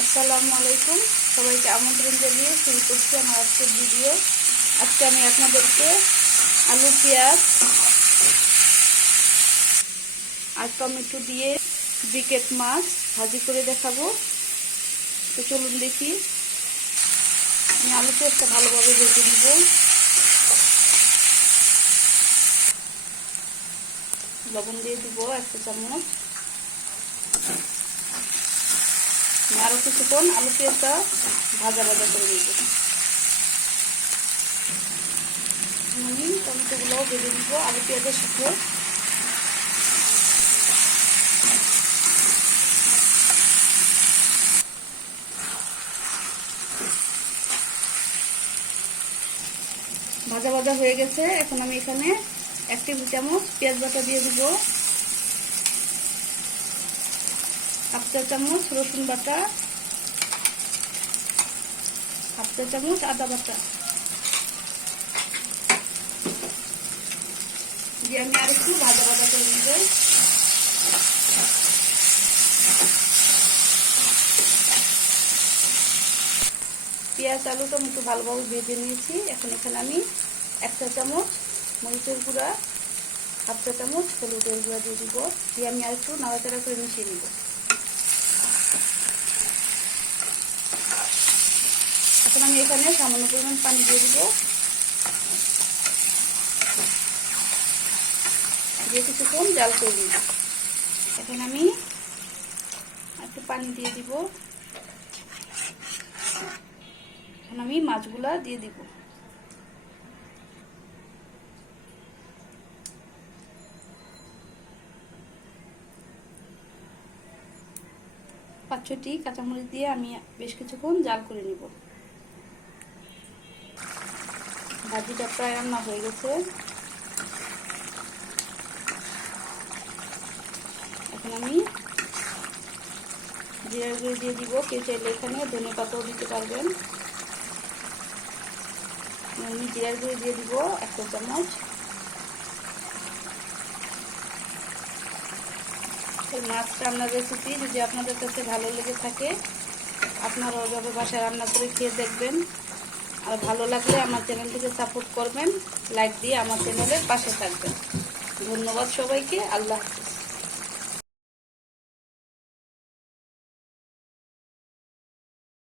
আসসালামু আলাইকুম, সবাইকে আমন্ত্রণ জানিয়ে শুরু করছি আমার আজকের ভিডিও। আজকে আমি আপনাদেরকে আলু, পেঁয়াজ আর টমেটো দিয়ে ব্রিকেট মাছ ভাজি করে দেখাবো। তো চলুন দেখি। আমি আলু পেঁয়াজটা ভালোভাবে ভেজে নিব। লবণ দিয়ে দিব 1 চামচ। আরও কিছুক্ষণ আলু পেঁয়াজটা ভাজা ভাজা করে নিব। আমি টমেটোগুলোও ভেজে দিব আলু পেঁয়াজের সাথে। ভাজা ভাজা হয়ে গেছে। এখন আমি এখানে 1 টেবিল চামচ পেঁয়াজ বাটা দিয়ে দিব, 1/2 চা চামচ রসুন বাটা, 1/2 চা চামচ আদা বাটা দিয়ে আমি আর একটু ভাজা ভাজা করে নিব। পেঁয়াজ আলু টমেটো ভালোভাবে ভেজে নিয়েছি। এখন এখানে আমি 1 চা চামচ মরিচের গুঁড়া, 1/2 চা চামচ হলুদের গুঁড়া দিয়ে দিব। দিয়ে আমি আর একটু নাড়াচাড়া করে মিশিয়ে নিব। এখন আমি এখানে সামান্য পরিমাণ পানি দিয়ে দিব, দিয়ে কিছুক্ষণ জাল করে নিব। এখন আমি একটু পানি দিয়ে দিব। এখন আমি মাছগুলা দিয়ে দিব। পাঁচ ছয়টি কাঁচামরিচ দিয়ে আমি বেশ কিছুক্ষণ জাল করে নিব। ভাজিটা প্রায় রান্না হয়ে গেছে। এখন আমি জিরার গুঁড়ো দিয়ে দিব। কেউ চাইলে এখানে ধনে পাতাও দিতে পারবেন। আমি জিরার গুঁড়ো দিয়ে দিব 1 চা চামচ। এই মাছ রান্নার রেসিপি যদি আপনাদের কাছে ভালো লেগে থাকে, আপনারা ওইভাবে বাসায় রান্না করে খেয়ে দেখবেন। আর ভালো লাগলে আমার চ্যানেলটিকে সাপোর্ট করবেন, লাইক দিয়ে আমার চ্যানেলের পাশে থাকবেন। ধন্যবাদ সবাইকে। আল্লাহ হাফেজ।